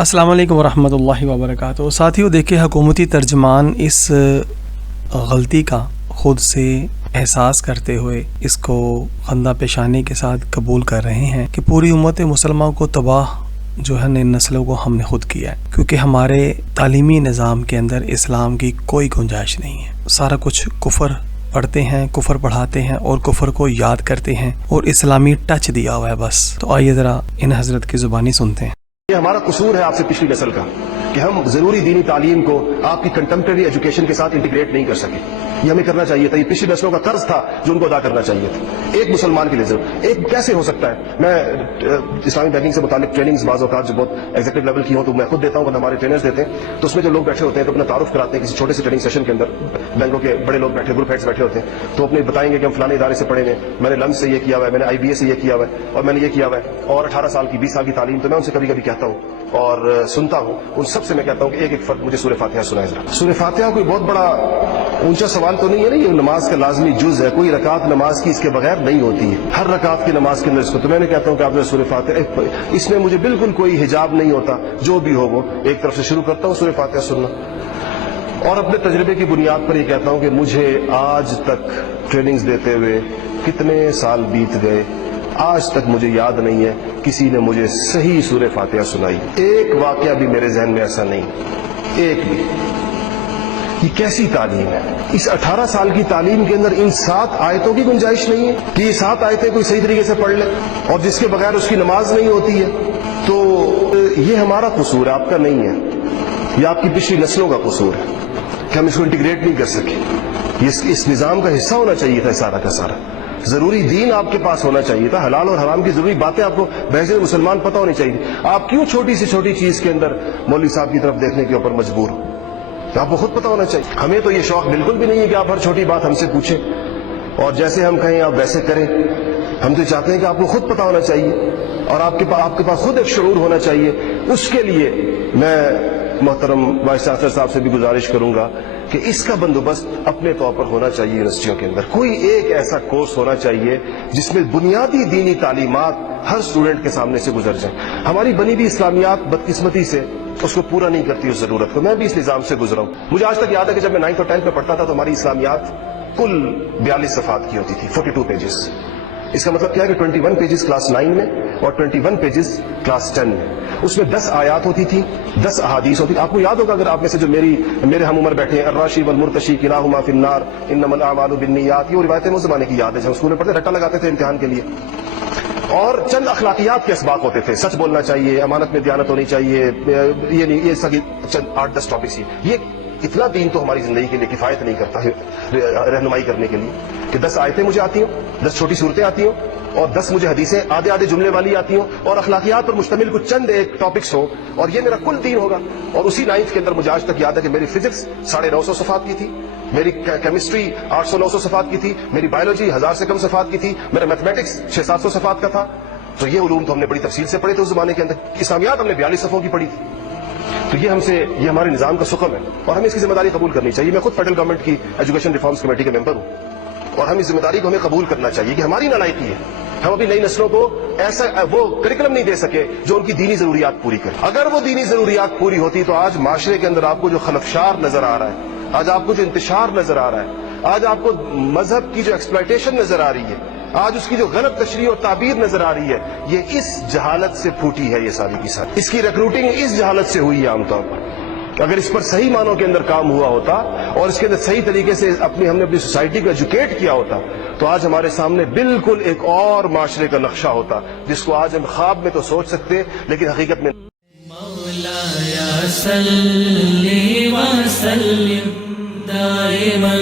السلام علیکم ورحمۃ اللہ وبرکاتہ۔ ساتھیوں دیکھیں، حکومتی ترجمان اس غلطی کا خود سے احساس کرتے ہوئے اس کو خندہ پیشانی کے ساتھ قبول کر رہے ہیں کہ پوری امت مسلمہ کو تباہ جو ہے ان نسلوں کو ہم نے خود کیا ہے، کیونکہ ہمارے تعلیمی نظام کے اندر اسلام کی کوئی گنجائش نہیں ہے۔ سارا کچھ کفر پڑھتے ہیں، کفر پڑھاتے ہیں اور کفر کو یاد کرتے ہیں اور اسلامی ٹچ دیا ہوا ہے بس۔ تو آئیے ذرا ان حضرت کی زبانی سنتے ہیں۔ یہ ہمارا قصور ہے آپ سے پچھلی نسل کا کہ ہم ضروری دینی تعلیم کو آپ کی کنٹمپریری ایجوکیشن کے ساتھ انٹیگریٹ نہیں کر سکے۔ یہ ہمیں کرنا چاہیے تھا، یہ پچھلی نسلوں کا قرض تھا جو ان کو ادا کرنا چاہیے تھا ایک مسلمان کے لیے ضرور۔ ایک کیسے ہو سکتا ہے، میں اسلامی بینکنگ سے متعلق ٹریننگز بعض اوقات جو بہت ایگزیکٹو لیول کی ہوں تو میں خود دیتا ہوں، اگر ہمارے ٹرینرز دیتے ہیں تو اس میں جو لوگ بیٹھے ہوتے ہیں تو اپنا تعارف کراتے ہیں کسی چھوٹے سے ٹریننگ سیشن کے اندر۔ بینکوں کے بڑے لوگ بیٹھے، گروپ ہیڈز بیٹھے ہوتے ہیں تو اپنے بتائیں گے کہ ہم فلانے ادارے سے پڑھے ہیں، میں نے لمس سے یہ کیا ہوا ہے، میں نے آئی بی اے سے یہ کیا ہوا ہے اور میں نے یہ کیا ہوا ہے، اور 18 سال کی 20 سال کی تعلیم۔ تو میں ان سے کبھی کبھی کہتا ہوں اور سنتا ہوں، ان سب سے میں کہتا ہوں کہ ایک ایک فرد مجھے سورہ فاتحہ سنائے ذرا۔ سورہ فاتحہ کوئی بہت بڑا اونچا سوال تو نہیں ہے نا، یہ نماز کا لازمی جز ہے، کوئی رکعت نماز کی اس کے بغیر نہیں ہوتی ہے، ہر رکعت کی نماز کے اندر اس کو۔ تو میں نے کہتا ہوں کہ آپ نے سورہ فاتحہ، اس میں مجھے بالکل کوئی حجاب نہیں ہوتا، جو بھی ہو وہ ایک طرف سے شروع کرتا ہوں سورہ فاتحہ سننا، اور اپنے تجربے کی بنیاد پر یہ کہتا ہوں کہ مجھے آج تک ٹریننگز دیتے ہوئے کتنے سال بیت گئے، آج تک مجھے یاد نہیں ہے کسی نے مجھے صحیح سورہ فاتحہ سنائی۔ ایک واقعہ بھی میرے ذہن میں ایسا نہیں، ایک بھی۔ یہ کیسی تعلیم ہے؟ اس 18 سال کی تعلیم کے اندر ان 7 آیتوں کی گنجائش نہیں ہے کہ یہ 7 آیتیں کوئی صحیح طریقے سے پڑھ لے، اور جس کے بغیر اس کی نماز نہیں ہوتی ہے۔ تو یہ ہمارا قصور ہے، آپ کا نہیں ہے، یہ آپ کی پچھلی نسلوں کا قصور ہے کہ ہم اس کو انٹیگریٹ نہیں کر سکے۔ یہ اس نظام کا حصہ ہونا چاہیے تھا سارا کا سارا، ضروری دین آپ کے پاس ہونا چاہیے تھا، حلال اور حرام کی ضروری باتیں آپ کو بحیثیت مسلمان پتہ ہونی چاہیے تھی۔ آپ کیوں چھوٹی سے چھوٹی چیز کے اندر مولوی صاحب کی طرف دیکھنے کے اوپر مجبور ہو؟ آپ کو خود پتہ ہونا چاہیے۔ ہمیں تو یہ شوق بالکل بھی نہیں ہے کہ آپ ہر چھوٹی بات ہم سے پوچھیں اور جیسے ہم کہیں آپ ویسے کریں۔ ہم تو چاہتے ہیں کہ آپ کو خود پتہ ہونا چاہیے اور آپ کے پاس خود ایک شعور ہونا چاہیے۔ اس کے لیے میں محترم وائس چانسلر صاحب سے بھی گزارش کروں گا کہ اس کا بندوبست اپنے طور پر ہونا چاہیے یونیورسٹیوں کے اندر۔ کوئی ایک ایسا کورس ہونا چاہیے جس میں بنیادی دینی تعلیمات ہر اسٹوڈنٹ کے سامنے سے گزر جائیں۔ ہماری بنی بھی اسلامیات بدقسمتی سے اس کو پورا نہیں کرتی اس ضرورت کو۔ میں بھی اس نظام سے گزرا ہوں، مجھے آج تک یاد ہے کہ جب میں 9th اور 10th میں پڑھتا تھا تو ہماری اسلامیات کل 42 صفحات کی ہوتی تھی، 42 پیجز۔ اس کا مطلب کیا ہے کہ 21 پیجز کلاس 9 میں اور 21 پیجز کلاس 10 میں۔ اس میں 10 آیات ہوتی تھی، 10 احادیث ہوتی تھی۔ آپ کو یاد ہوگا اگر آپ میں سے جو میرے ہم عمر بیٹھے ہیں، الراشی والمرتشی کلاہما فی النار انما الاعمال بالنیات، یہ روایتیں اس زمانے کی یاد ہے جب اسکول میں پڑھتے رٹا لگاتے تھے امتحان کے لیے۔ اور چند اخلاقیات کے اسباق ہوتے تھے، سچ بولنا چاہیے، امانت میں دیانت ہونی چاہیے، یہ نہیں، یہ سب چند 8-10 ٹاپکس ہی۔ یہ اتنا دین تو ہماری زندگی کے لیے کفایت نہیں کرتا ہے رہنمائی کرنے کے لیے کہ 10 آیتیں مجھے آتی ہوں، 10 چھوٹی صورتیں آتی ہوں اور 10 مجھے حدیثیں آدھے جملے والی آتی ہوں اور اخلاقیات پر مشتمل کچھ چند ایک ٹاپکس ہوں، اور یہ میرا کل دین ہوگا۔ اور اسی 9th کے اندر مجھے آج تک یاد ہے کہ میری فزکس 950 صفحات کی تھی، میری کیمسٹری 800-900 صفحات کی تھی، میری بایولوجی 1000 سے کم صفحات کی تھی، میرا میتھمیٹکس 600-700 صفحات کا تھا۔ تو یہ علوم تو ہم نے بڑی تفصیل سے پڑھے تھے اس زمانے کے اندر۔ اسلامیات ہم نے 42 صفحوں کی پڑھی تھی۔ تو یہ ہمارے نظام کا سقم ہے اور ہمیں اس کی ذمہ داری قبول کرنی چاہیے۔ میں خود فیڈرل گورنمنٹ کی ایجوکیشن ریفارمز کمیٹی کا ممبر ہوں اور ہم اس ذمہ داری کو ہمیں قبول کرنا چاہیے کہ ہماری نالائقی ہے، ہم ابھی نئی نسلوں کو ایسا وہ کریکلم نہیں دے سکے جو ان کی دینی ضروریات پوری کرے۔ اگر وہ دینی ضروریات پوری ہوتی تو آج معاشرے کے اندر آپ کو جو خلفشار نظر آ رہا ہے، آج آپ کو جو انتشار نظر آ رہا ہے، آج آپ کو مذہب کی جو ایکسپلائٹیشن نظر آ رہی ہے، آج اس کی جو غلط تشریح اور تعبیر نظر آ رہی ہے، یہ اس جہالت سے پھوٹی ہے۔ یہ ساری کی ساری اس کی ریکروٹنگ اس جہالت سے ہوئی ہے عام طور پر۔ اگر اس پر صحیح معنوں کے اندر کام ہوا ہوتا اور اس کے اندر صحیح طریقے سے ہم نے اپنی سوسائٹی کو ایجوکیٹ کیا ہوتا تو آج ہمارے سامنے بالکل ایک اور معاشرے کا نقشہ ہوتا جس کو آج ہم خواب میں تو سوچ سکتے لیکن حقیقت میں۔ مولایا صلی وسلم دائما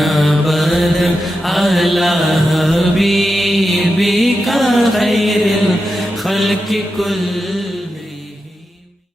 ابدا علی حبیبک خیر الخلق کل